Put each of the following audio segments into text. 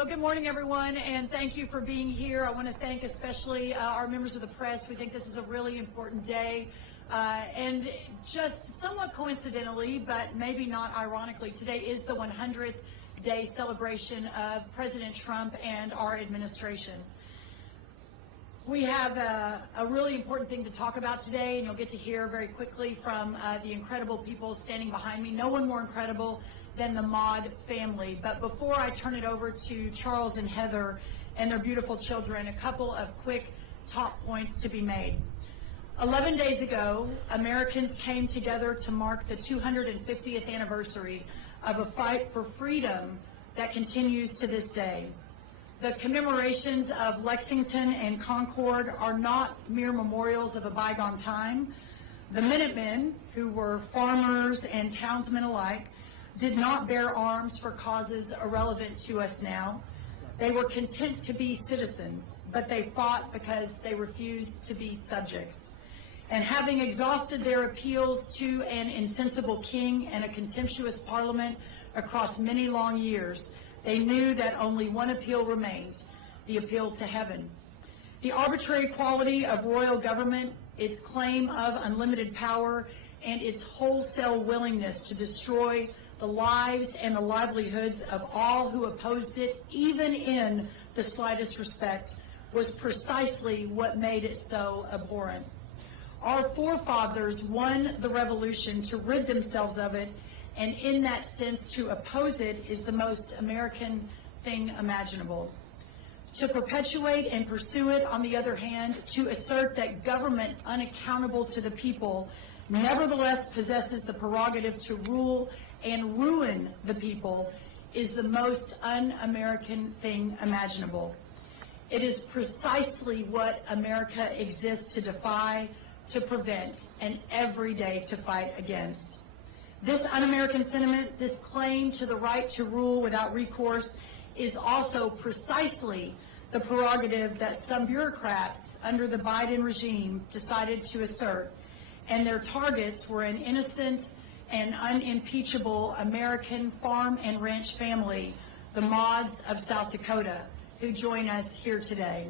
Well, good morning, everyone, and thank you for being here. I want to thank especially our members of the press. We think this is a really important day. And just somewhat coincidentally, but maybe not ironically, today is the 100th day celebration of President Trump and our administration. We have a really important thing to talk about today, and you'll get to hear very quickly from the incredible people standing behind me. No one more incredible than the Maude family. But before I turn it over to Charles and Heather and their beautiful children, a couple of quick top points to be made. 11 days ago, Americans came together to mark the 250th anniversary of a fight for freedom that continues to this day. The commemorations of Lexington and Concord are not mere memorials of a bygone time. The Minutemen, who were farmers and townsmen alike, did not bear arms for causes irrelevant to us now. They were content to be citizens, but they fought because they refused to be subjects. And having exhausted their appeals to an insensible king and a contemptuous parliament across many long years, they knew that only one appeal remained, the appeal to heaven. The arbitrary quality of royal government, its claim of unlimited power, and its wholesale willingness to destroy the lives and the livelihoods of all who opposed it, even in the slightest respect, was precisely what made it so abhorrent. Our forefathers won the revolution to rid themselves of it, and in that sense, to oppose it is the most American thing imaginable. To perpetuate and pursue it, on the other hand, to assert that government unaccountable to the people nevertheless possesses the prerogative to rule and ruin the people, is the most un-American thing imaginable. It is precisely what America exists to defy, to prevent, and every day to fight against. This un-American sentiment, this claim to the right to rule without recourse, is also precisely the prerogative that some bureaucrats under the Biden regime decided to assert, and their targets were an innocent and unimpeachable American farm and ranch family, the Maudes of South Dakota, who join us here today.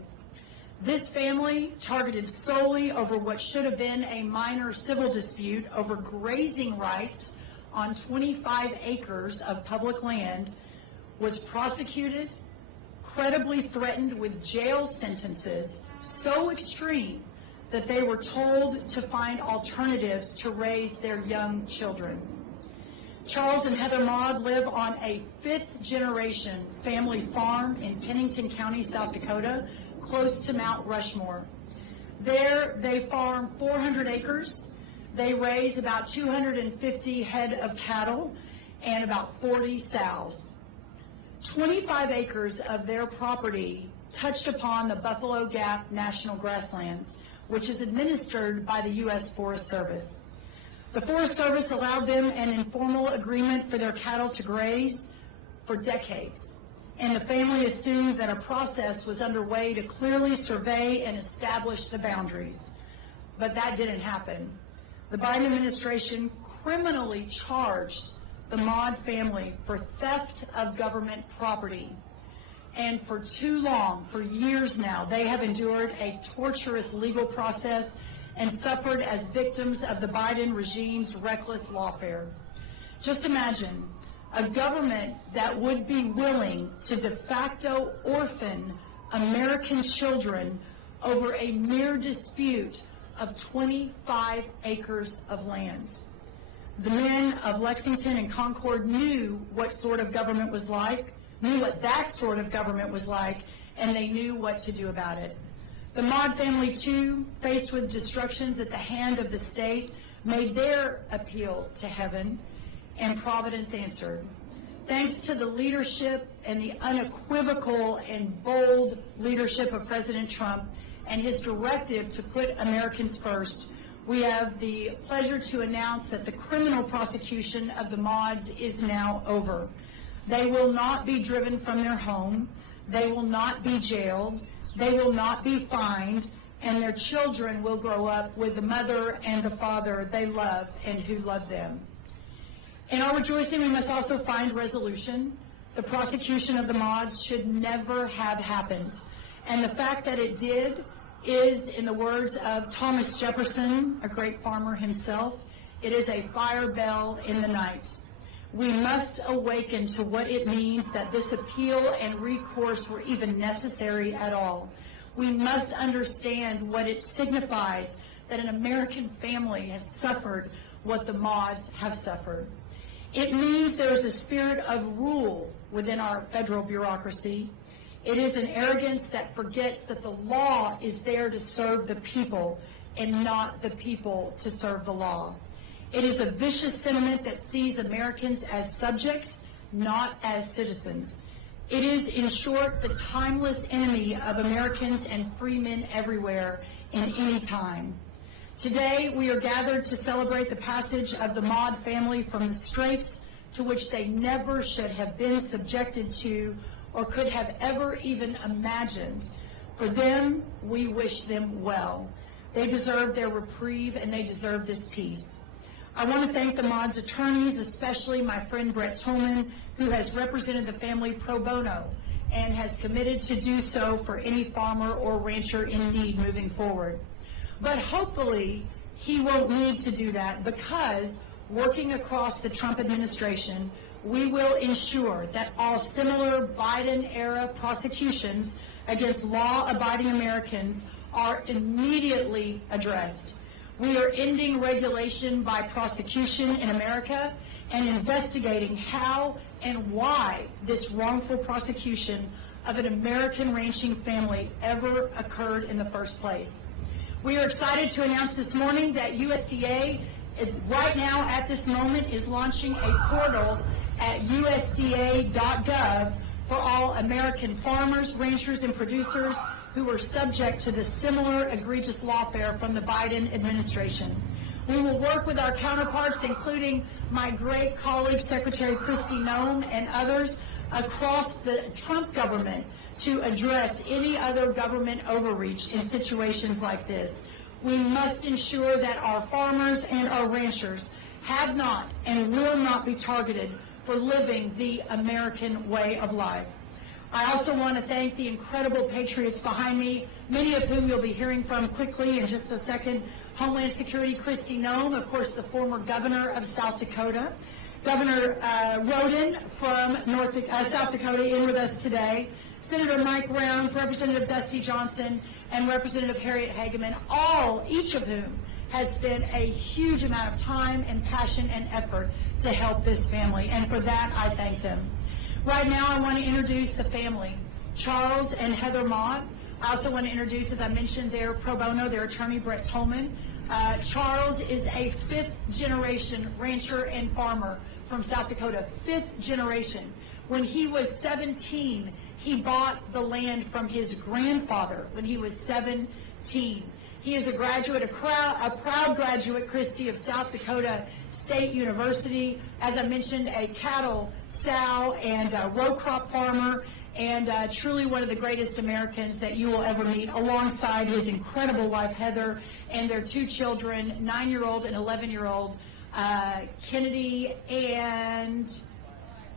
This family, targeted solely over what should have been a minor civil dispute over grazing rights on 25 acres of public land, was prosecuted, credibly threatened with jail sentences so extreme that they were told to find alternatives to raise their young children. Charles and Heather Maude live on a fifth-generation family farm in Pennington County, South Dakota, close to Mount Rushmore. There, they farm 400 acres. They raise about 250 head of cattle and about 40 sows. 25 acres of their property touched upon the Buffalo Gap National Grasslands, which is administered by the U.S. Forest Service. The Forest Service allowed them an informal agreement for their cattle to graze for decades, and the family assumed that a process was underway to clearly survey and establish the boundaries. But that didn't happen. The Biden administration criminally charged the Maude family for theft of government property. And for too long, for years now, they have endured a torturous legal process and suffered as victims of the Biden regime's reckless lawfare. Just imagine a government that would be willing to de facto orphan American children over a mere dispute of 25 acres of land. The men of Lexington and Concord knew what sort of government was like, knew what that sort of government was like, and they knew what to do about it. The Maude family, too, faced with destructions at the hand of the state, made their appeal to heaven, and Providence answered. Thanks to the leadership and the unequivocal and bold leadership of President Trump and his directive to put Americans first, we have the pleasure to announce that the criminal prosecution of the Maudes is now over. They will not be driven from their home. They will not be jailed. They will not be fined. And their children will grow up with the mother and the father they love and who love them. In our rejoicing, we must also find resolution. The prosecution of the Maudes should never have happened. And the fact that it did is, in the words of Thomas Jefferson, a great farmer himself, it is a fire bell in the night. We must awaken to what it means that this appeal and recourse were even necessary at all. We must understand what it signifies that an American family has suffered what the Maudes have suffered. It means there is a spirit of rule within our federal bureaucracy. It is an arrogance that forgets that the law is there to serve the people and not the people to serve the law. It is a vicious sentiment that sees Americans as subjects, not as citizens. It is, in short, the timeless enemy of Americans and free men everywhere in any time. Today, we are gathered to celebrate the passage of the Maude family from the straits to which they never should have been subjected to or could have ever even imagined. For them, we wish them well. They deserve their reprieve and they deserve this peace. I want to thank the Maude's attorneys, especially my friend Brett Tolman, who has represented the family pro bono and has committed to do so for any farmer or rancher in need moving forward. But hopefully, he won't need to do that because working across the Trump administration, we will ensure that all similar Biden-era prosecutions against law-abiding Americans are immediately addressed. We are ending regulation by prosecution in America and investigating how and why this wrongful prosecution of an American ranching family ever occurred in the first place. We are excited to announce this morning that USDA, right now at this moment, is launching a portal at usda.gov for all American farmers, ranchers, and producers who were subject to the similar egregious lawfare from the Biden administration. We will work with our counterparts, including my great colleague, Secretary Kristi Noem, and others across the Trump government to address any other government overreach in situations like this. We must ensure that our farmers and our ranchers have not and will not be targeted for living the American way of life. I also want to thank the incredible patriots behind me, many of whom you'll be hearing from quickly in just a second. Homeland Security Kristi Noem, of course, the former governor of South Dakota. Governor Roden from South Dakota in with us today. Senator Mike Rounds, Representative Dusty Johnson, and Representative Harriet Hageman, each of whom has spent a huge amount of time and passion and effort to help this family, and for that I thank them. Right now I want to introduce the family, Charles and Heather Maude. I also want to introduce, as I mentioned, their pro bono, their attorney, Brett Tolman. Charles is a fifth-generation rancher and farmer from South Dakota, fifth generation. When he was 17, he bought the land from his grandfather when he was 17. He is a graduate, a proud graduate, Kristi, of South Dakota State University. As I mentioned, a cattle, sow, and row crop farmer, and truly one of the greatest Americans that you will ever meet, alongside his incredible wife, Heather, and their two children, 9-year-old and 11-year-old, Kennedy and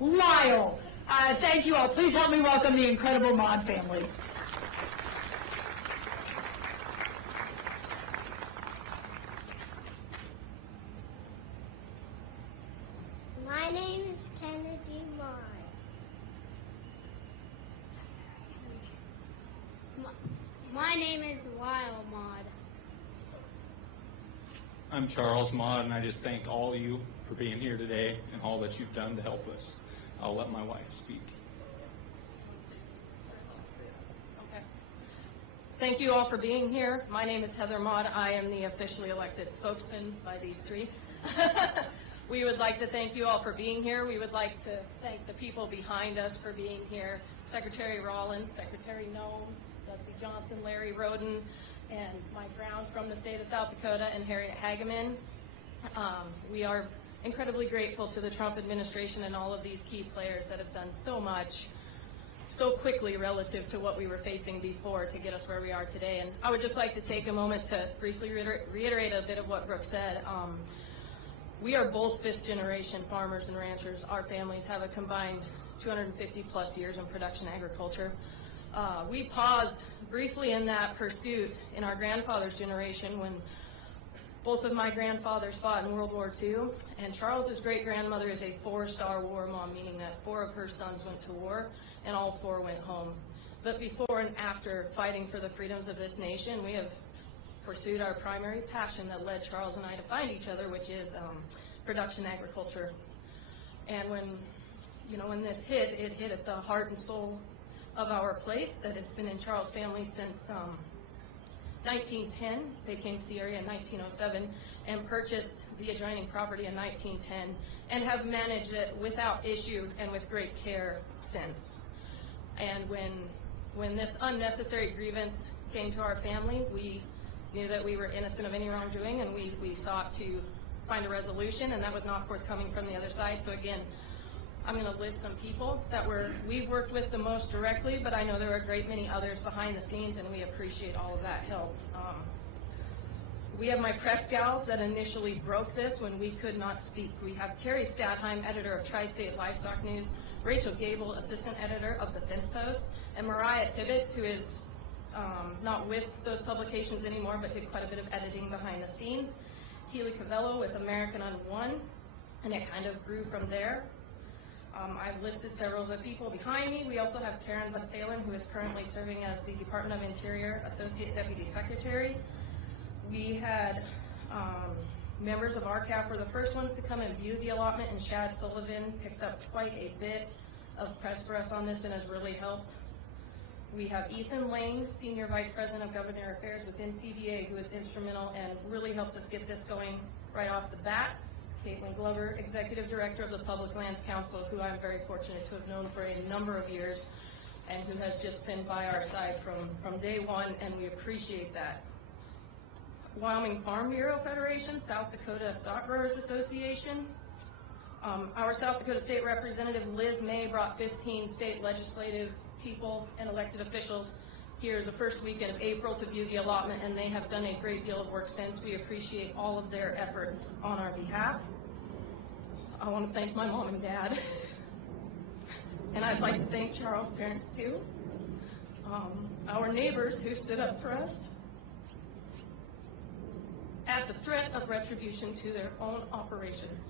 Lyle. Thank you all. Please help me welcome the incredible Maude family. My name is Kennedy Maude. My name is Lyle Maude. I'm Charles Maude, and I just thank all of you for being here today and all that you've done to help us. I'll let my wife speak. Okay. Thank you all for being here. My name is Heather Maude. I am the officially elected spokesman by these three. We would like to thank you all for being here. We would like to thank the people behind us for being here. Secretary Rollins, Secretary Noem, Dusty Johnson, Larry Roden, and Mike Rounds from the state of South Dakota, and Harriet Hageman. We are incredibly grateful to the Trump administration and all of these key players that have done so much so quickly relative to what we were facing before to get us where we are today. And I would just like to take a moment to briefly reiterate a bit of what Brooke said. We are both fifth-generation farmers and ranchers. Our families have a combined 250 plus years in production agriculture. We paused briefly in that pursuit in our grandfather's generation when both of my grandfathers fought in World War II, and Charles's great-grandmother is a 4-star war mom, meaning that 4 of her sons went to war and all 4 went home. But before and after fighting for the freedoms of this nation, we have pursued our primary passion that led Charles and I to find each other, which is production agriculture. And when this hit, it hit at the heart and soul of our place that has been in Charles' family since 1910. They came to the area in 1907 and purchased the adjoining property in 1910 and have managed it without issue and with great care since. And when this unnecessary grievance came to our family, we knew that we were innocent of any wrongdoing, and we sought to find a resolution, and that was not forthcoming from the other side. So again, I'm going to list some people that we've worked with the most directly, but I know there are a great many others behind the scenes, and we appreciate all of that help. We have my press gals that initially broke this when we could not speak. We have Carrie Stadheim, editor of Tri-State Livestock News, Rachel Gable, assistant editor of the Fence Post, and Mariah Tibbetts, who is not with those publications anymore, but did quite a bit of editing behind the scenes. Keely Cavello with American on One, and it kind of grew from there. I've listed several of the people behind me. We also have Karen Bunthalin, who is currently serving as the Department of Interior Associate Deputy Secretary. We had members of RCAF were the first ones to come and view the allotment, and Shad Sullivan picked up quite a bit of press for us on this and has really helped. We have Ethan Lane, Senior Vice President of Government Affairs within CBA, who is instrumental and really helped us get this going right off the bat. Caitlin Glover, Executive Director of the Public Lands Council, who I'm very fortunate to have known for a number of years and who has just been by our side from day one, and we appreciate that. Wyoming Farm Bureau Federation, South Dakota Stock Growers Association. Our South Dakota State Representative Liz May brought 15 state legislative people and elected officials here the first weekend of April to view the allotment, and they have done a great deal of work since. We appreciate all of their efforts on our behalf. I want to thank my mom and dad, and I'd like to thank Charles' parents too. Our neighbors who stood up for us at the threat of retribution to their own operations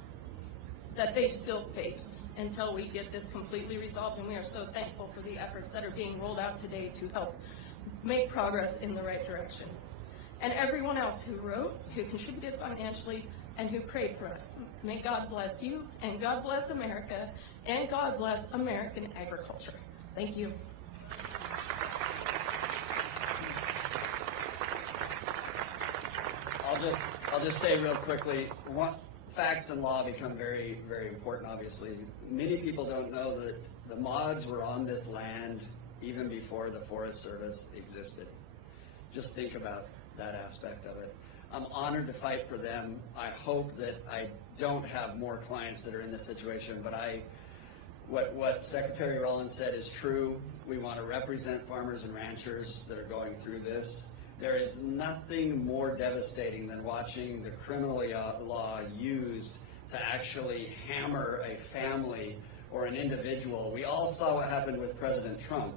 that they still face until we get this completely resolved, and we are so thankful for the efforts that are being rolled out today to help make progress in the right direction. And everyone else who wrote, who contributed financially, and who prayed for us. May God bless you, and God bless America, and God bless American agriculture. Thank you. I'll just say real quickly, facts and law become very, very important, obviously. Many people don't know that the Maudes were on this land even before the Forest Service existed. Just think about that aspect of it. I'm honored to fight for them. I hope that I don't have more clients that are in this situation, but what Secretary Rollins said is true. We want to represent farmers and ranchers that are going through this. There is nothing more devastating than watching the criminal law used to actually hammer a family or an individual. We all saw what happened with President Trump,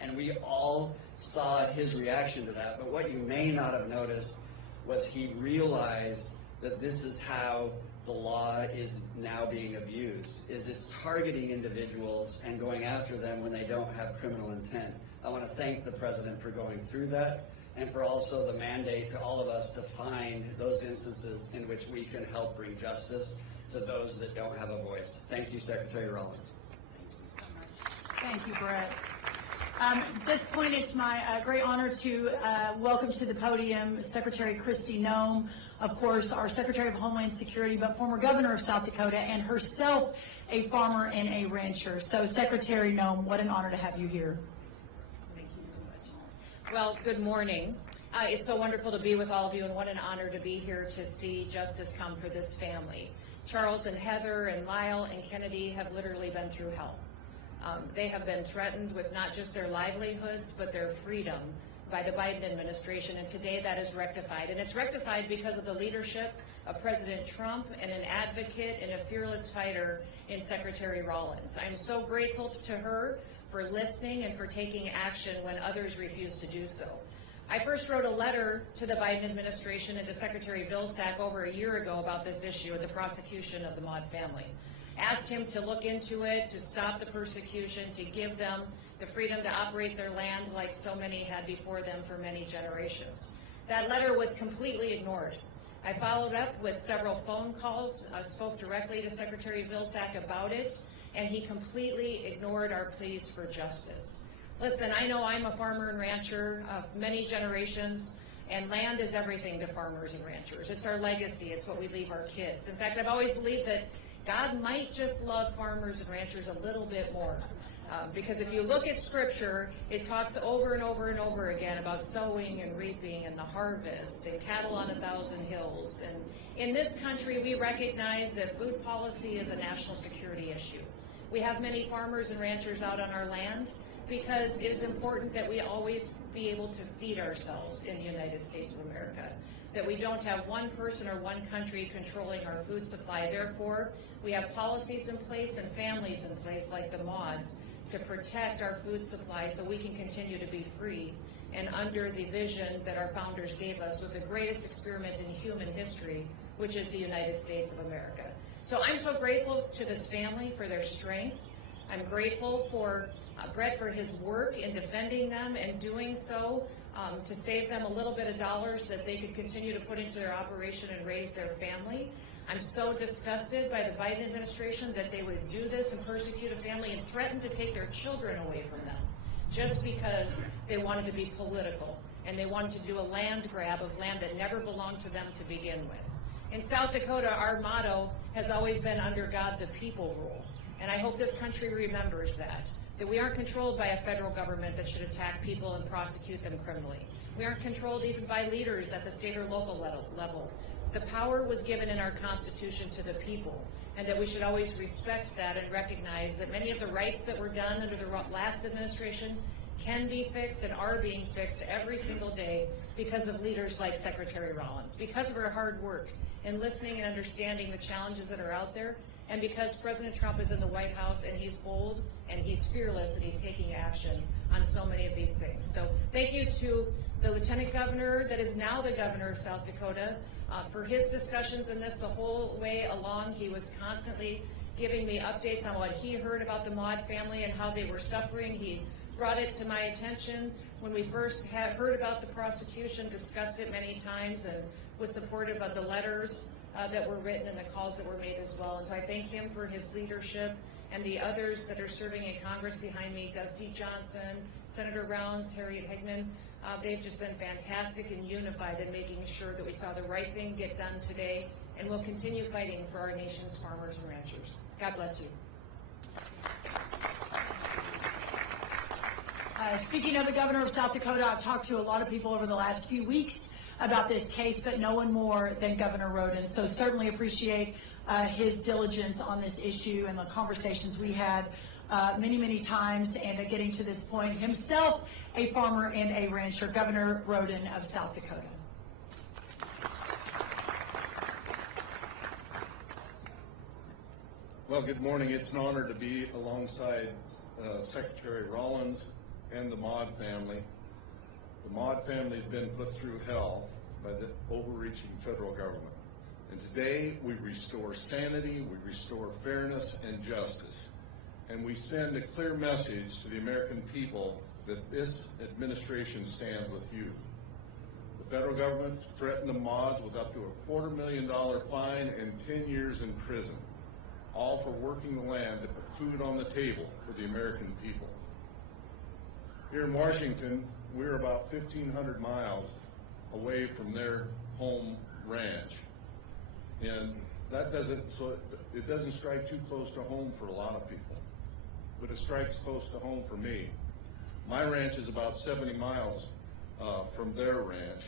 and we all saw his reaction to that. But what you may not have noticed was he realized that this is how the law is now being abused, is it's targeting individuals and going after them when they don't have criminal intent. I want to thank the President for going through that, and for also the mandate to all of us to find those instances in which we can help bring justice to those that don't have a voice. Thank you, Secretary Rollins. Thank you so much. Thank you, Brett. At this point, it's my great honor to welcome to the podium Secretary Kristi Noem, of course, our Secretary of Homeland Security, but former governor of South Dakota, and herself a farmer and a rancher. So, Secretary Noem, what an honor to have you here. Thank you so much. Well, good morning. It's so wonderful to be with all of you, and what an honor to be here to see justice come for this family. Charles and Heather and Lyle and Kennedy have literally been through hell. They have been threatened with not just their livelihoods, but their freedom by the Biden administration, and today that is rectified. And it's rectified because of the leadership of President Trump and an advocate and a fearless fighter in Secretary Rollins. I'm so grateful to her for listening and for taking action when others refuse to do so. I first wrote a letter to the Biden administration and to Secretary Vilsack over a year ago about this issue of the prosecution of the Maude family. Asked him to look into it, to stop the persecution, to give them the freedom to operate their land like so many had before them for many generations. That letter was completely ignored. I followed up with several phone calls, spoke directly to Secretary Vilsack about it, and he completely ignored our pleas for justice. Listen, I know I'm a farmer and rancher of many generations, and land is everything to farmers and ranchers. It's our legacy. It's what we leave our kids. In fact, I've always believed that God might just love farmers and ranchers a little bit more. Because if you look at Scripture, it talks over and over and over again about sowing and reaping and the harvest and cattle on 1,000 hills. And in this country, we recognize that food policy is a national security issue. We have many farmers and ranchers out on our land because it is important that we always be able to feed ourselves in the United States of America, that we don't have one person or one country controlling our food supply. Therefore, we have policies in place and families in place like the Maudes to protect our food supply so we can continue to be free and under the vision that our founders gave us with the greatest experiment in human history, which is the United States of America. So I'm so grateful to this family for their strength. I'm grateful for Brett for his work in defending them and doing so to save them a little bit of dollars that they could continue to put into their operation and raise their family. I'm so disgusted by the Biden administration that they would do this and persecute a family and threaten to take their children away from them just because they wanted to be political and they wanted to do a land grab of land that never belonged to them to begin with. In South Dakota, our motto has always been under God the people rule. And I hope this country remembers that we aren't controlled by a federal government that should attack people and prosecute them criminally. We aren't controlled even by leaders at the state or local level. The power was given in our Constitution to the people, and that we should always respect that and recognize that many of the rights that were done under the last administration can be fixed and are being fixed every single day because of leaders like Secretary Rollins, because of her hard work in listening and understanding the challenges that are out there, and because President Trump is in the White House and he's bold and he's fearless and he's taking action on so many of these things. So thank you to the Lieutenant Governor that is now the Governor of South Dakota for his discussions in this the whole way along. He was constantly giving me updates on what he heard about the Maude family and how they were suffering. He brought it to my attention when we first heard about the prosecution, discussed it many times, and was supportive of the letters that were written and the calls that were made as well. And so I thank him for his leadership, and the others that are serving in Congress behind me, Dusty Johnson, Senator Rounds, Harriet Higman. They've just been fantastic and unified in making sure that we saw the right thing get done today, and we'll continue fighting for our nation's farmers and ranchers. God bless you. Speaking of the governor of South Dakota, I've talked to a lot of people over the last few weeks about this case, but no one more than Governor Roden. So certainly appreciate his diligence on this issue and the conversations we had many, many times, and getting to this point. Himself a farmer and a rancher, Governor Roden of South Dakota. Well, good morning. It's an honor to be alongside Secretary Rollins and the Maude family. The Maude family has been put through hell by the overreaching federal government. And today we restore sanity, we restore fairness and justice. And we send a clear message to the American people that this administration stands with you. The federal government threatened the Maudes with up to a $250,000 fine and 10 years in prison, all for working the land to put food on the table for the American people. Here in Washington, we're about 1,500 miles away from their home ranch. And that it doesn't strike too close to home for a lot of people, but it strikes close to home for me. My ranch is about 70 miles from their ranch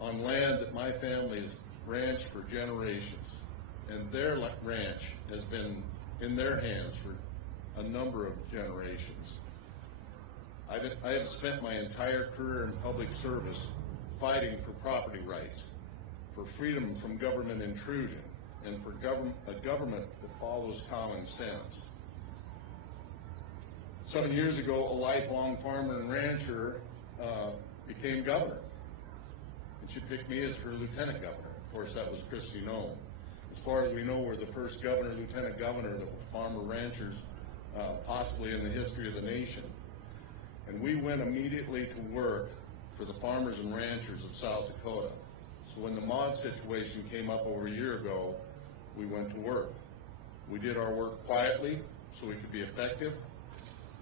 on land that my family has ranched for generations. And their ranch has been in their hands for a number of generations. I have spent my entire career in public service fighting for property rights, for freedom from government intrusion, and for a government that follows common sense. 7 years ago, a lifelong farmer and rancher became governor, and she picked me as her lieutenant governor. Of course, that was Kristi Noem. As far as we know, we're the first governor, lieutenant governor that were farmer ranchers, possibly in the history of the nation. And we went immediately to work for the farmers and ranchers of South Dakota. So when the Maude situation came up over a year ago, we went to work. We did our work quietly so we could be effective.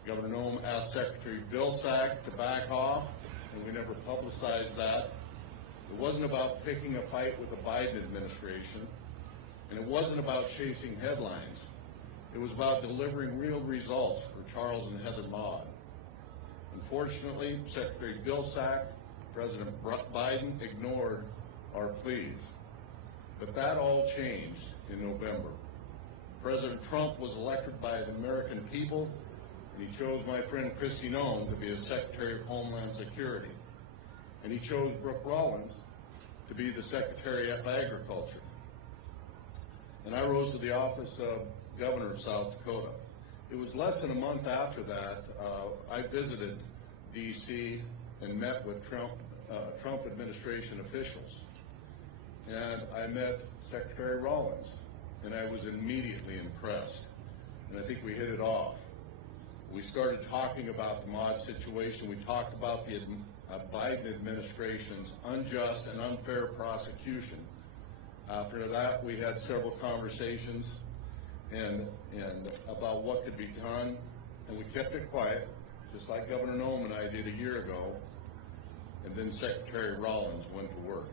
Governor Noem asked Secretary Vilsack to back off, and we never publicized that. It wasn't about picking a fight with the Biden administration, and it wasn't about chasing headlines. It was about delivering real results for Charles and Heather Maude. Unfortunately, Secretary Vilsack, President Biden ignored our pleas. But that all changed in November. President Trump was elected by the American people, and he chose my friend Kristi Noem to be his Secretary of Homeland Security. And he chose Brooke Rollins to be the Secretary of Agriculture. And I rose to the office of Governor of South Dakota. It was less than a month after that, I visited D.C. and met with Trump administration officials. And I met Secretary Rollins, and I was immediately impressed. And I think we hit it off. We started talking about the Maude situation. We talked about the Biden administration's unjust and unfair prosecution. After that, we had several conversations and about what could be done, and we kept it quiet, just like Governor Noem and I did a year ago, and then Secretary Rollins went to work.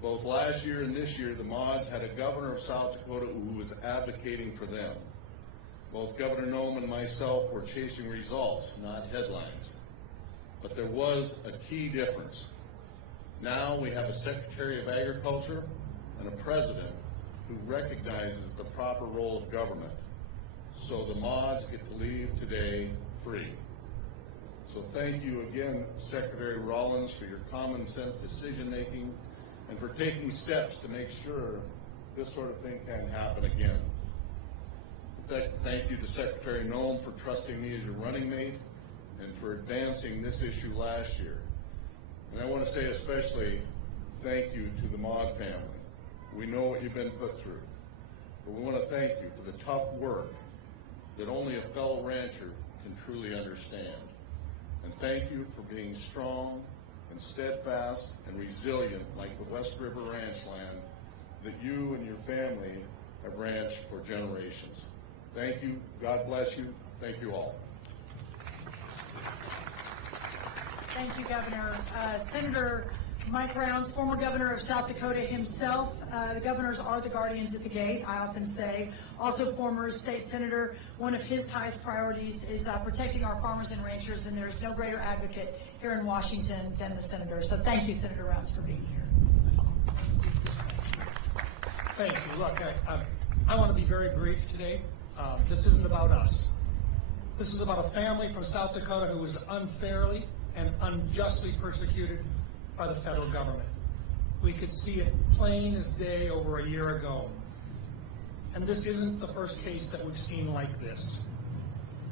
Both last year and this year, the Maudes had a governor of South Dakota who was advocating for them. Both Governor Noem and myself were chasing results, not headlines. But there was a key difference. Now we have a Secretary of Agriculture and a President who recognizes the proper role of government. So the Maudes get to leave today free. So thank you again, Secretary Rollins, for your common sense decision making and for taking steps to make sure this sort of thing can't happen again. Thank you to Secretary Noem for trusting me as your running mate and for advancing this issue last year. And I want to say especially thank you to the Maude family. We know what you've been put through, but we want to thank you for the tough work that only a fellow rancher can truly understand. And thank you for being strong and steadfast and resilient like the West River ranch land that you and your family have ranched for generations. Thank you. God bless you. Thank you all. Thank you, Governor. Senator Mike Rounds, former governor of South Dakota himself. The governors are the guardians at the gate, I often say. Also former state senator. One of his highest priorities is protecting our farmers and ranchers, and there's no greater advocate here in Washington than the senator. So thank you, Senator Rounds, for being here. Thank you. Look, I want to be very brief today. This isn't about us. This is about a family from South Dakota who was unfairly and unjustly persecuted by the federal government. We could see it plain as day over a year ago. And this isn't the first case that we've seen like this.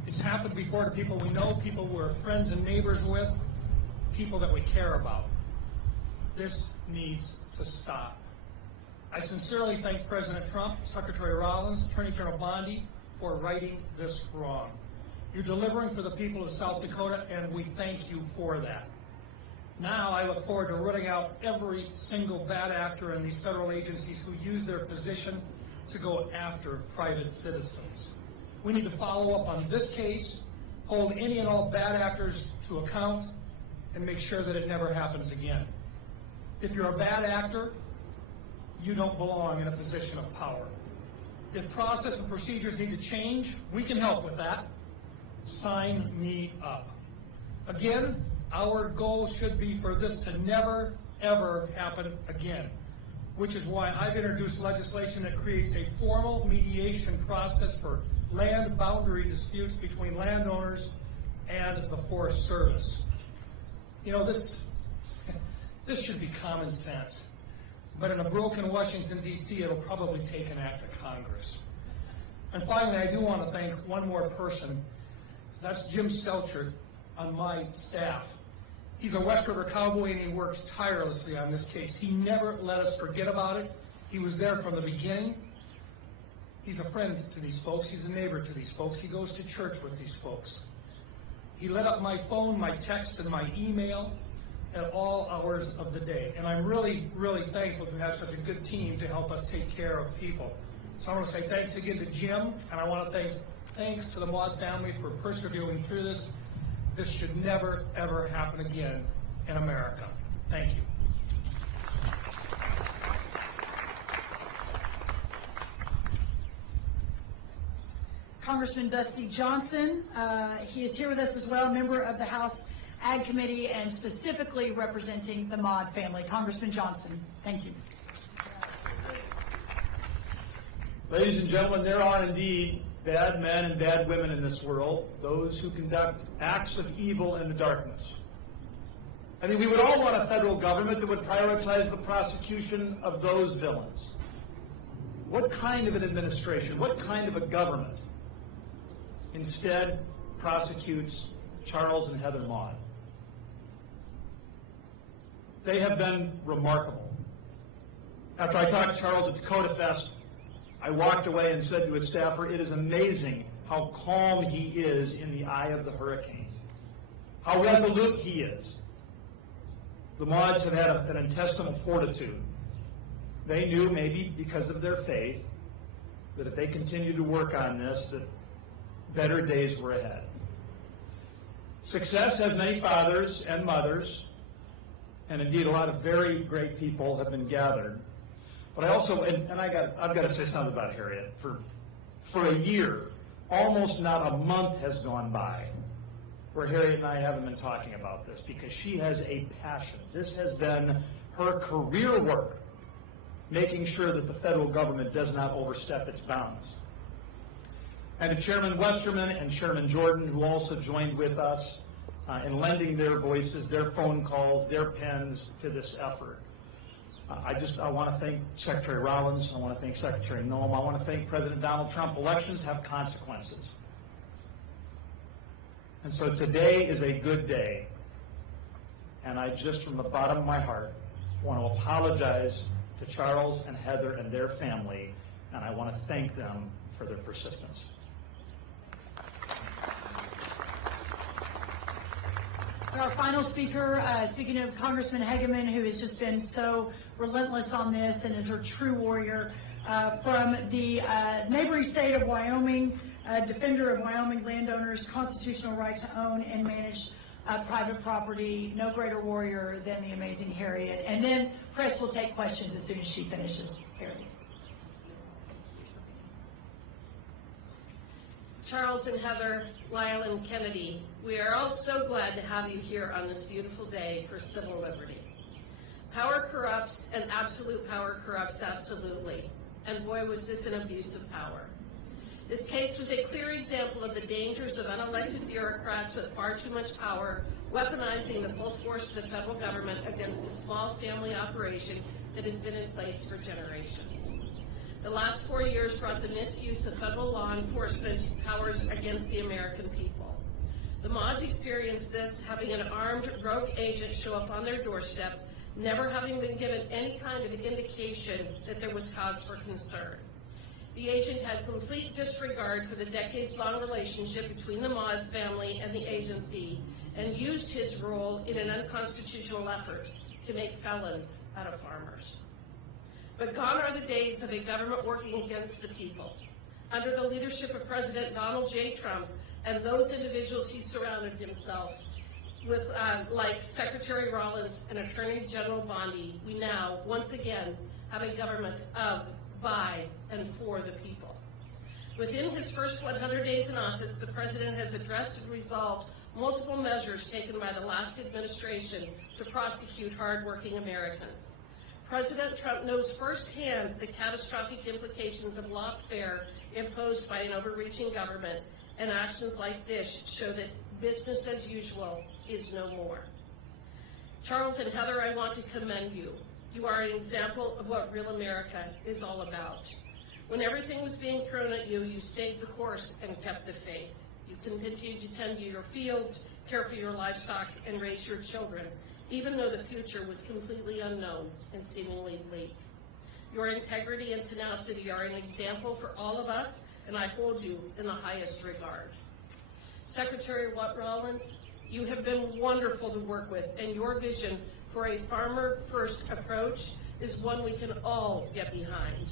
It's happened before to people we know, people we're friends and neighbors with, people that we care about. This needs to stop. I sincerely thank President Trump, Secretary Rollins, Attorney General Bondi for righting this wrong. You're delivering for the people of South Dakota, and we thank you for that. Now I look forward to rooting out every single bad actor in these federal agencies who use their position to go after private citizens. We need to follow up on this case, hold any and all bad actors to account, and make sure that it never happens again. If you're a bad actor, you don't belong in a position of power. If process and procedures need to change, we can help with that. Sign me up. Again, our goal should be for this to never, ever happen again, which is why I've introduced legislation that creates a formal mediation process for land boundary disputes between landowners and the Forest Service. You know, this should be common sense. but in a broken Washington, D.C., it'll probably take an act of Congress. And finally, I do want to thank one more person. That's Jim Selchert on my staff. He's a West River cowboy, and he works tirelessly on this case. He never let us forget about it. He was there from the beginning. He's a friend to these folks. He's a neighbor to these folks. He goes to church with these folks. He lit up my phone, my texts, and my email at all hours of the day. And I'm really, really thankful to have such a good team to help us take care of people. So I want to say thanks again to Jim, and I want to thanks to the Maude family for persevering through this. This should never, ever happen again in America. Thank you. Congressman Dusty Johnson, he is here with us as well, member of the House Ag Committee and specifically representing the Maude family. Congressman Johnson, thank you. Ladies and gentlemen, there are indeed bad men and bad women in this world, those who conduct acts of evil in the darkness. I mean, we would all want a federal government that would prioritize the prosecution of those villains. What kind of an administration, what kind of a government instead prosecutes Charles and Heather Maude? They have been remarkable. After I talked to Charles at Dakota Fest, I walked away and said to his staffer, it is amazing how calm he is in the eye of the hurricane, how resolute he is. The Maudes have had an intestinal fortitude. They knew, maybe because of their faith, that if they continued to work on this, that better days were ahead. Success has many fathers and mothers, and indeed a lot of very great people have been gathered. But I also, I've got to say something about Harriet. For a year, almost not a month has gone by where Harriet and I haven't been talking about this, because she has a passion. This has been her career work, making sure that the federal government does not overstep its bounds. And to Chairman Westerman and Chairman Jordan, who also joined with us in lending their voices, their phone calls, their pens to this effort. I want to thank Secretary Rollins. I want to thank Secretary Noem. I want to thank President Donald Trump. Elections have consequences. And so today is a good day. And I just, from the bottom of my heart, want to apologize to Charles and Heather and their family, and I want to thank them for their persistence. And our final speaker, speaking of Congressman Hegeman, who has just been so relentless on this and is a true warrior, from the neighboring state of Wyoming, defender of Wyoming landowners' constitutional right to own and manage private property. No greater warrior than the amazing Harriet. And then press will take questions as soon as she finishes. Harriet. Charles and Heather, Lyle and Kennedy, we are all so glad to have you here on this beautiful day for civil liberty. Power corrupts, and absolute power corrupts absolutely. And boy, was this an abuse of power. This case was a clear example of the dangers of unelected bureaucrats with far too much power, weaponizing the full force of the federal government against a small family operation that has been in place for generations. The last 4 years brought the misuse of federal law enforcement powers against the American people. The Maudes experienced this, having an armed rogue agent show up on their doorstep, never having been given any kind of indication that there was cause for concern. The agent had complete disregard for the decades-long relationship between the Maude family and the agency, and used his role in an unconstitutional effort to make felons out of farmers. But gone are the days of a government working against the people. Under the leadership of President Donald J. Trump and those individuals he surrounded himself with, like Secretary Rollins and Attorney General Bondi, we now, once again, have a government of, by, and for the people. Within his first 100 days in office, the President has addressed and resolved multiple measures taken by the last administration to prosecute hardworking Americans. President Trump knows firsthand the catastrophic implications of lawfare imposed by an overreaching government, and actions like this show that business as usual is no more. Charles and Heather, I want to commend you. You are an example of what real America is all about. When everything was being thrown at you, you stayed the course and kept the faith. You continued to tend to your fields, care for your livestock, and raise your children, even though the future was completely unknown and seemingly bleak. Your integrity and tenacity are an example for all of us, and I hold you in the highest regard. Secretary Rollins, you have been wonderful to work with, and your vision for a farmer-first approach is one we can all get behind.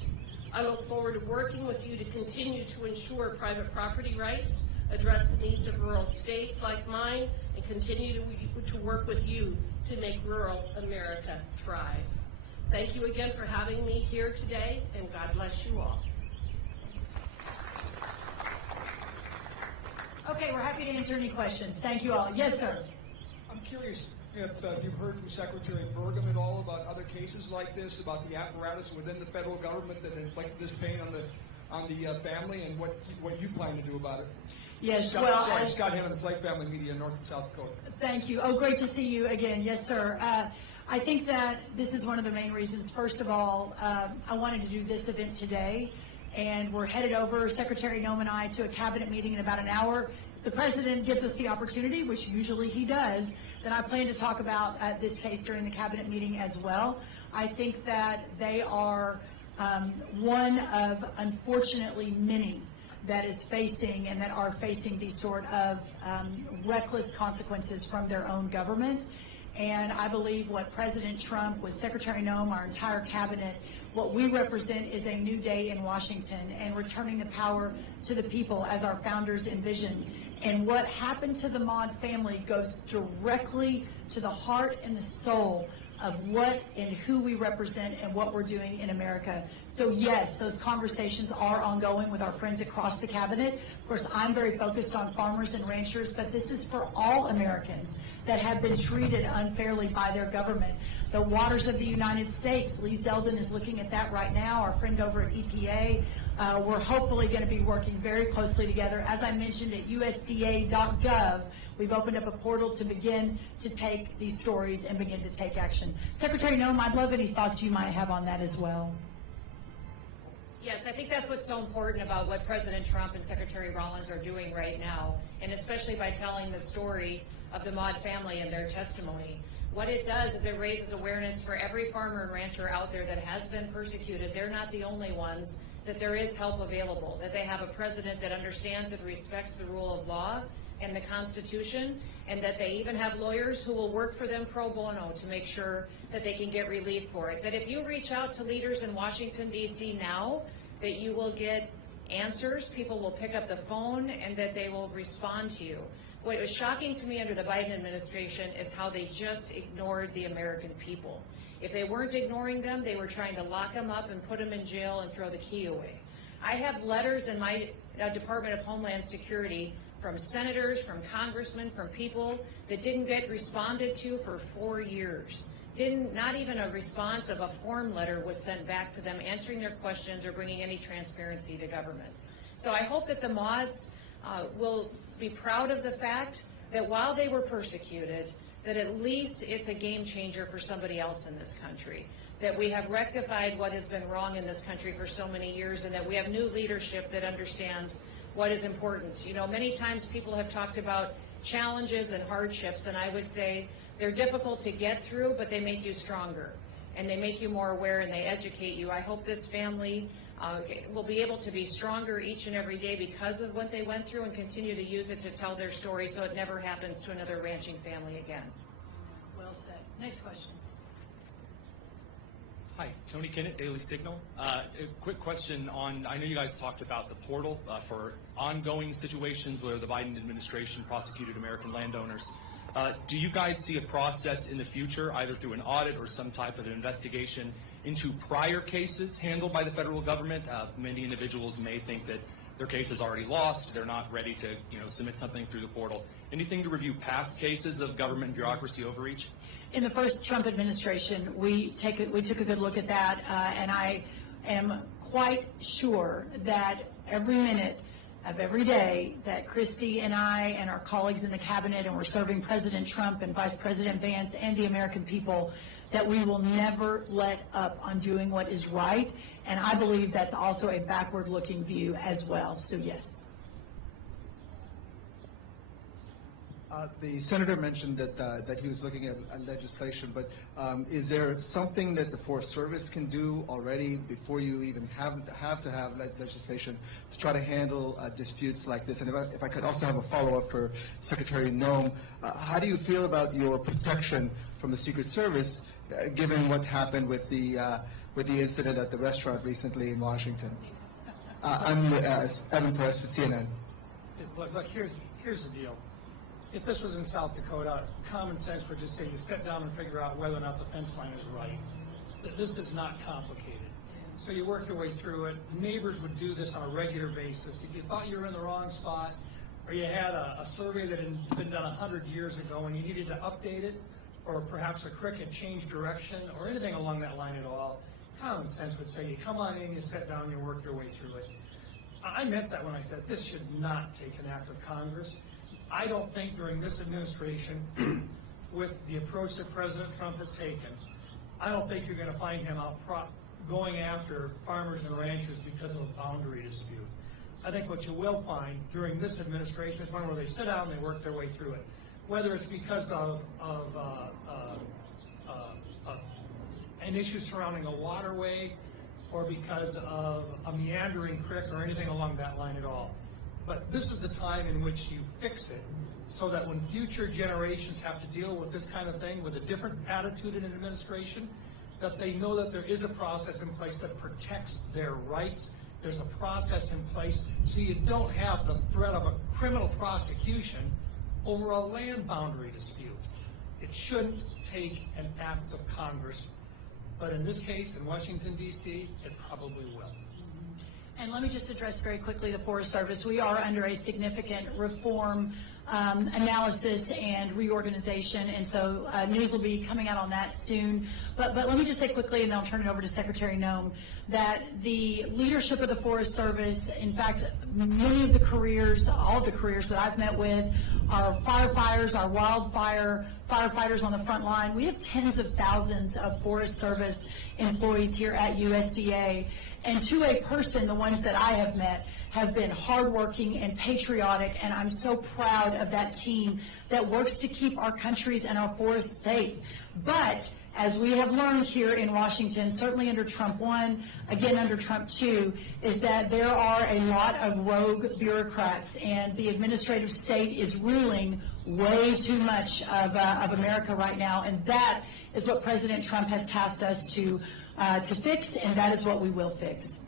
I look forward to working with you to continue to ensure private property rights, address the needs of rural states like mine, and continue to work with you to make rural America thrive. Thank you again for having me here today, and God bless you all. Okay, we're happy to answer any questions. Thank you all. Yes, sir. I'm curious if you've heard from Secretary Burgum at all about other cases like this, about the apparatus within the federal government that inflicted this pain on the family, and what you plan to do about it. Yes, Scott Hannon, the Flake Family Media, North and South Dakota. Thank you. Oh, great to see you again. Yes, sir. I think that this is one of the main reasons. First of all, I wanted to do this event today, and we're headed over, Secretary Noem and I, to a cabinet meeting in about an hour. If the president gives us the opportunity, which usually he does, then I plan to talk about this case during the cabinet meeting as well. I think that they are one of, unfortunately, many that is facing and that are facing these sort of reckless consequences from their own government. And I believe what President Trump, with Secretary Noem, our entire cabinet, what we represent is a new day in Washington and returning the power to the people as our founders envisioned. And what happened to the Maude family goes directly to the heart and the soul of what and who we represent and what we're doing in America. So yes, those conversations are ongoing with our friends across the cabinet. Of course, I'm very focused on farmers and ranchers, but this is for all Americans that have been treated unfairly by their government. The waters of the United States, Lee Zeldin is looking at that right now, our friend over at EPA. We're hopefully going to be working very closely together. As I mentioned, at USDA.gov, we've opened up a portal to begin to take these stories and begin to take action. Secretary Noem, I'd love any thoughts you might have on that as well. Yes, I think that's what's so important about what President Trump and Secretary Rollins are doing right now, and especially by telling the story of the Maude family and their testimony. What it does is it raises awareness for every farmer and rancher out there that has been persecuted. They're not the only ones, that there is help available, that they have a president that understands and respects the rule of law and the Constitution, and that they even have lawyers who will work for them pro bono to make sure that they can get relief for it. That if you reach out to leaders in Washington, D.C. now, that you will get answers, people will pick up the phone, and that they will respond to you. What was shocking to me under the Biden administration is how they just ignored the American people. If they weren't ignoring them, they were trying to lock them up and put them in jail and throw the key away. I have letters in my Department of Homeland Security from senators, from congressmen, from people that didn't get responded to for 4 years. Not even a response of a form letter was sent back to them answering their questions or bringing any transparency to government. So I hope that the Maudes will be proud of the fact that while they were persecuted, that at least it's a game changer for somebody else in this country, that we have rectified what has been wrong in this country for so many years, and that we have new leadership that understands what is important. You know, many times people have talked about challenges and hardships, and I would say they're difficult to get through, but they make you stronger, and they make you more aware, and they educate you. I hope this family will be able to be stronger each and every day because of what they went through, and continue to use it to tell their story so it never happens to another ranching family again. Well said. Next question. Hi, Tony Kennett, Daily Signal. A quick question on, I know you guys talked about the portal for ongoing situations where the Biden administration prosecuted American landowners. Do you guys see a process in the future, either through an audit or some type of an investigation into prior cases handled by the federal government? Many individuals may think that their case is already lost, they're not ready to submit something through the portal. Anything to review past cases of government bureaucracy overreach? In the first Trump administration, we took a good look at that, and I am quite sure that every minute of every day that Kristi and I and our colleagues in the cabinet, and we're serving President Trump and Vice President Vance and the American people, that we will never let up on doing what is right. And I believe that's also a backward-looking view as well. So yes. The senator mentioned that he was looking at legislation, but is there something that the Forest Service can do already before you even have to have legislation to try to handle disputes like this? And if I could also have a follow-up for Secretary Noem, how do you feel about your protection from the Secret Service, given what happened with the incident at the restaurant recently in Washington? I'm Evan Perez for CNN. Look, here's the deal. If this was in South Dakota, common sense would just say you sit down and figure out whether or not the fence line is right. This is not complicated. So you work your way through it. Neighbors would do this on a regular basis. If you thought you were in the wrong spot, or you had a survey that had been done 100 years ago and you needed to update it, or perhaps a creek had changed direction, or anything along that line at all, common sense would say you come on in, you sit down, you work your way through it. I meant that when I said this should not take an act of Congress. I don't think during this administration, with the approach that President Trump has taken, I don't think you're going to find him out going after farmers and ranchers because of a boundary dispute. I think what you will find during this administration is one where they sit down and they work their way through it. Whether it's because of an issue surrounding a waterway or because of a meandering creek or anything along that line at all. But this is the time in which you fix it so that when future generations have to deal with this kind of thing with a different attitude in an administration, that they know that there is a process in place that protects their rights. There's a process in place so you don't have the threat of a criminal prosecution over a land boundary dispute. It shouldn't take an act of Congress, but in this case, in Washington, D.C., it probably will. And let me just address very quickly the Forest Service. We are under a significant reform analysis and reorganization, and so news will be coming out on that soon. But let me just say quickly, and then I'll turn it over to Secretary Noem, that the leadership of the Forest Service, in fact, many of the careers, all of the careers that I've met with, our firefighters, our wildfire firefighters on the front line. We have tens of thousands of Forest Service employees here at USDA. And to a person, the ones that I have met have been hardworking and patriotic, and I'm so proud of that team that works to keep our countries and our forests safe. But as we have learned here in Washington, certainly under Trump 1, again under Trump 2, is that there are a lot of rogue bureaucrats, and the administrative state is ruling way too much of America right now, and that is what President Trump has tasked us to fix, and that is what we will fix.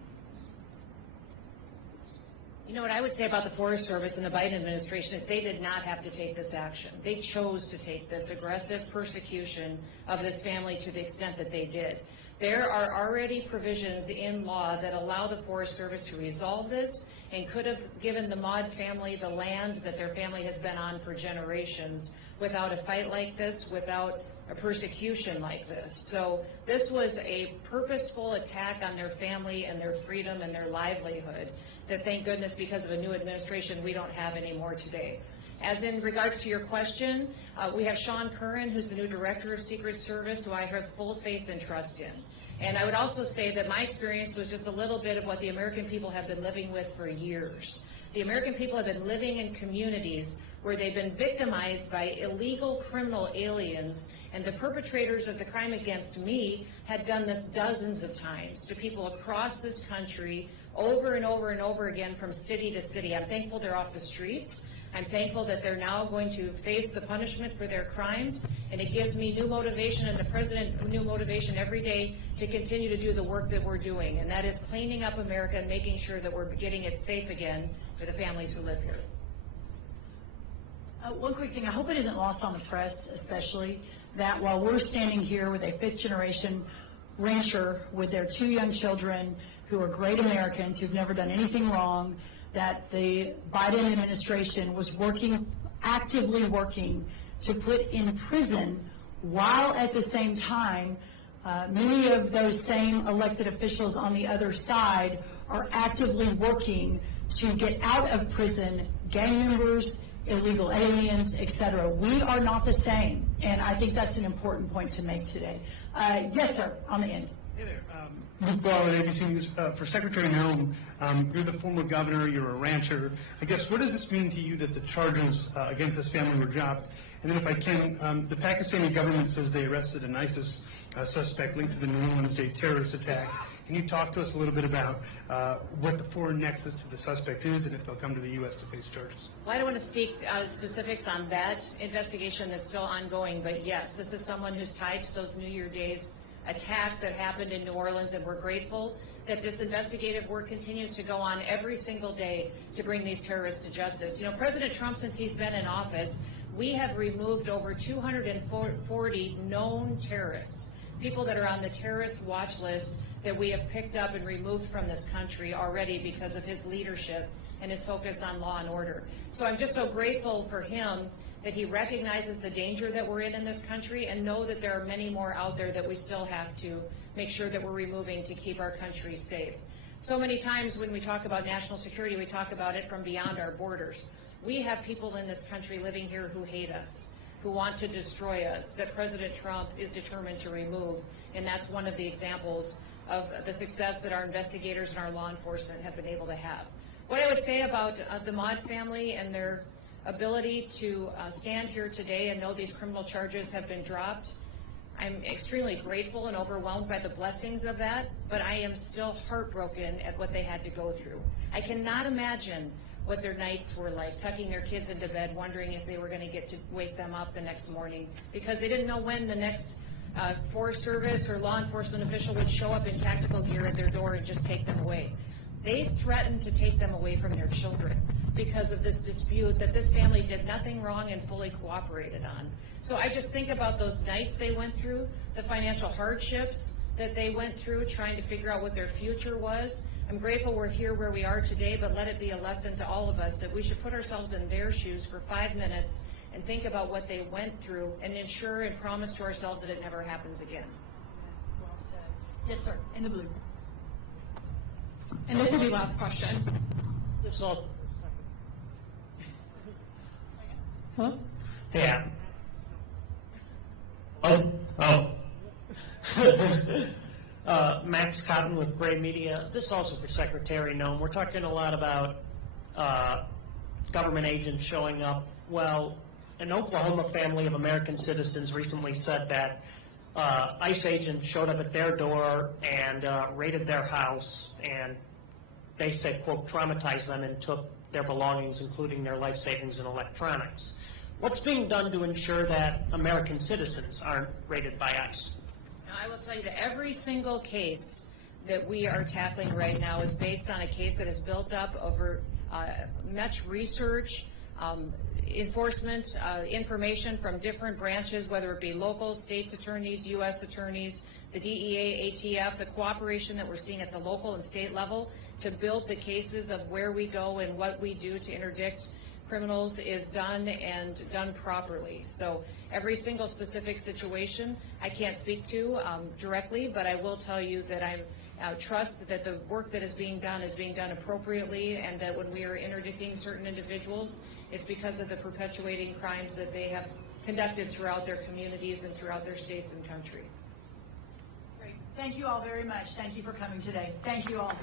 You know what I would say about the Forest Service and the Biden administration is they did not have to take this action. They chose to take this aggressive persecution of this family to the extent that they did. There are already provisions in law that allow the Forest Service to resolve this and could have given the Maude family the land that their family has been on for generations without a fight like this, without a persecution like this. So this was a purposeful attack on their family and their freedom and their livelihood that, thank goodness, because of a new administration, we don't have anymore today. As in regards to your question, we have Sean Curran, who's the new director of Secret Service, who I have full faith and trust in. And I would also say that my experience was just a little bit of what the American people have been living with for years. The American people have been living in communities where they've been victimized by illegal criminal aliens, and the perpetrators of the crime against me had done this dozens of times to people across this country over and over and over again from city to city. I'm thankful they're off the streets. I'm thankful that they're now going to face the punishment for their crimes, and it gives me new motivation and the president new motivation every day to continue to do the work that we're doing, and that is cleaning up America and making sure that we're getting it safe again for the families who live here. One quick thing, I hope it isn't lost on the press especially, that while we're standing here with a fifth-generation rancher with their 2 young children who are great Americans who've never done anything wrong, that the Biden administration was actively working to put in prison, while at the same time many of those same elected officials on the other side are actively working to get out of prison gang members, illegal aliens, etc. We are not the same, and I think that's an important point to make today. Yes, sir, on the end. Hey there. Brooke Rollins, ABC News. For Secretary Noem, you're the former governor, you're a rancher. I guess, what does this mean to you that the charges against this family were dropped? And then if I can, the Pakistani government says they arrested an ISIS suspect linked to the New Orleans Day terrorist attack. Can you talk to us a little bit about what the foreign nexus to the suspect is and if they'll come to the U.S. to face charges? Well, I don't want to speak specifics on that investigation that's still ongoing, but yes, this is someone who's tied to those New Year days attack that happened in New Orleans, and we're grateful that this investigative work continues to go on every single day to bring these terrorists to justice. You know, President Trump, since he's been in office, we have removed over 240 known terrorists, people that are on the terrorist watch list that we have picked up and removed from this country already because of his leadership and his focus on law and order. So I'm just so grateful for him that he recognizes the danger that we're in this country, and know that there are many more out there that we still have to make sure that we're removing to keep our country safe. So many times when we talk about national security, we talk about it from beyond our borders. We have people in this country living here who hate us, who want to destroy us, that President Trump is determined to remove, and that's one of the examples of the success that our investigators and our law enforcement have been able to have. What I would say about the Maude family and their ability to stand here today and know these criminal charges have been dropped, I'm extremely grateful and overwhelmed by the blessings of that, but I am still heartbroken at what they had to go through. I cannot imagine what their nights were like, tucking their kids into bed, wondering if they were going to get to wake them up the next morning, because they didn't know when the next Forest Service or law enforcement official would show up in tactical gear at their door and just take them away. They threatened to take them away from their children because of this dispute that this family did nothing wrong and fully cooperated on. So I just think about those nights they went through, the financial hardships that they went through trying to figure out what their future was. I'm grateful we're here where we are today, but let it be a lesson to all of us that we should put ourselves in their shoes for 5 minutes and think about what they went through and ensure and promise to ourselves that it never happens again. Well said. Yes, sir, in the blue. And this will be last question. This all. Huh? Yeah. Oh. Max Cotton with Gray Media. This is also for Secretary Noem. We're talking a lot about government agents showing up. Well, an Oklahoma family of American citizens recently said that ICE agents showed up at their door and raided their house, and they said, quote, traumatized them and took their belongings, including their life savings and electronics. What's being done to ensure that American citizens aren't raided by ICE? I will tell you that every single case that we are tackling right now is based on a case that is built up over much research, enforcement, information from different branches, whether it be local, states attorneys, U.S. attorneys, the DEA, ATF, the cooperation that we're seeing at the local and state level to build the cases of where we go and what we do to interdict criminals is done and done properly. So every single specific situation I can't speak to directly, but I will tell you that I trust that the work that is being done appropriately, and that when we are interdicting certain individuals, it's because of the perpetuating crimes that they have conducted throughout their communities and throughout their states and country. Great. Thank you all very much. Thank you for coming today. Thank you all.